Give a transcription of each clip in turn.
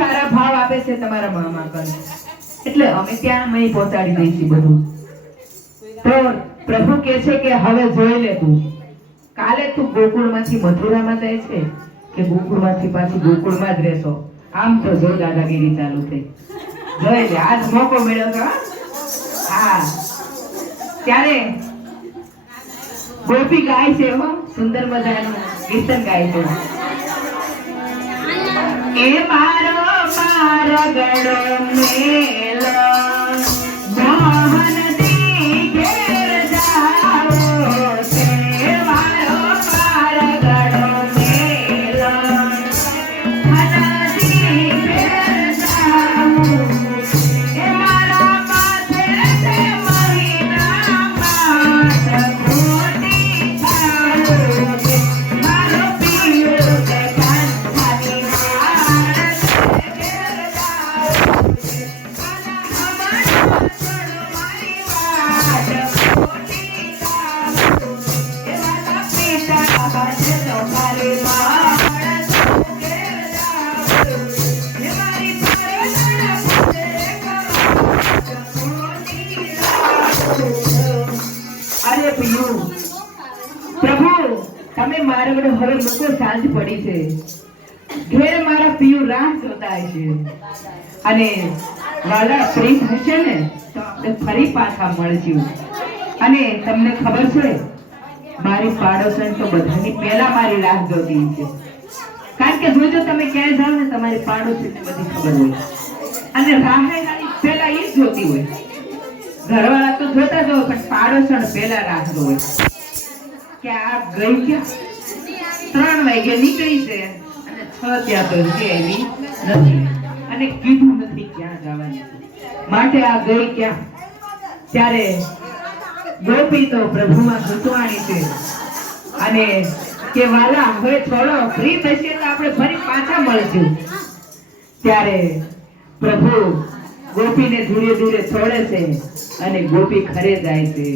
સારા ભાવ આપે છે તમારા મામા કન, એટલે અમે ત્યાં મય પહોંચાડી દઈશું બધું. તો પ્રભુ કહે છે કે હવે જોઈ લે તું, કાલે તું ગોકુળમાંથી મથુરામાં જાય છે કે ગોકુળમાંથી પાછી ગોકુળમાં જ રહેશો. આમ તો જો દાદાગીરી ચાલુ થઈ. જોઈ લે, આજ મોકો મળ્યો છે. હા, ત્યારે ગોપી ગાય છે, હો સુંદર મજાનું કીર્તન ગાય છે. એ મારો મારગડો મેલો મોહન દી ઘેર જાવો છે. મારો મારગડો મેલો મોહન દી ઘેર જાવો. એ મારા પાસે છે મહિના માત ખોટી થાવો છે. મારો પિયો તે કાંઠાની પ્રભુ તમે મારા વડે હવે લોકો સાંજ પડી છે, ઘેર મારા પિયુ રાહ જોતા છે, અને વાલા પ્રેમ હશે ને તો આપણે ફરી પાછા મળશું. અને તમને ખબર છે મારી પાડોશણ તો બધાની પહેલા મારી રાહ જોતી છે, કારણ કે જોજો તમે ક્યાંય જાઓ ને તમારી પાડોશીને બધી ખબર હોય, અને રાહે પહેલા એ જ જોતી હોય. ઘરવાળા તો જોતા જ હોય, પણ પાડોશણ પહેલા રાહ જોવે કે આ ગઈ ક્યાં. 3 વાગે નીકળી છે અને 6 ત્યાં તો હજી આવી નથી, અને કીધું નથી ક્યાં જવાની, માટે આ ગઈ ક્યાં. ત્યારે ગોપી તો પ્રભુમાં ગુંચવાણી છે, અને કે વાલા હવે થોડો ફ્રી થશે તો આપણે ફરી પાછા મળશું. ત્યારે પ્રભુ ગોપીને ધીરે ધીરે છોડે છે, અને ગોપી ખરે જાય છે,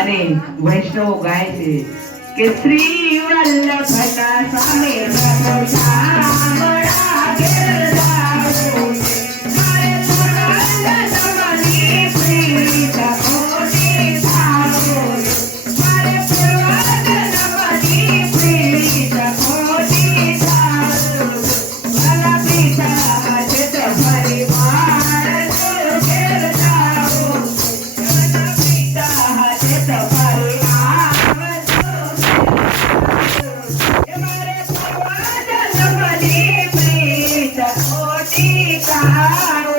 અને વૈષ્ણવ ગાય છે કે શ્રી વલ્લભના સામે પ્રભુ શામળા ઘેર જાઓ. મારે પૂર્વજન્મની પ્રીત ખોટી થાવો. મારે પૂર્વજન્મની પ્રીત ખોટી થાવો. ભલા પિતા છે તો ફરી મારજો ઘેર જાઓ. ભલા પિતા છે તો ફરી આવજો. મારે પૂર્વજન્મની પ્રીત ખોટી થાવો.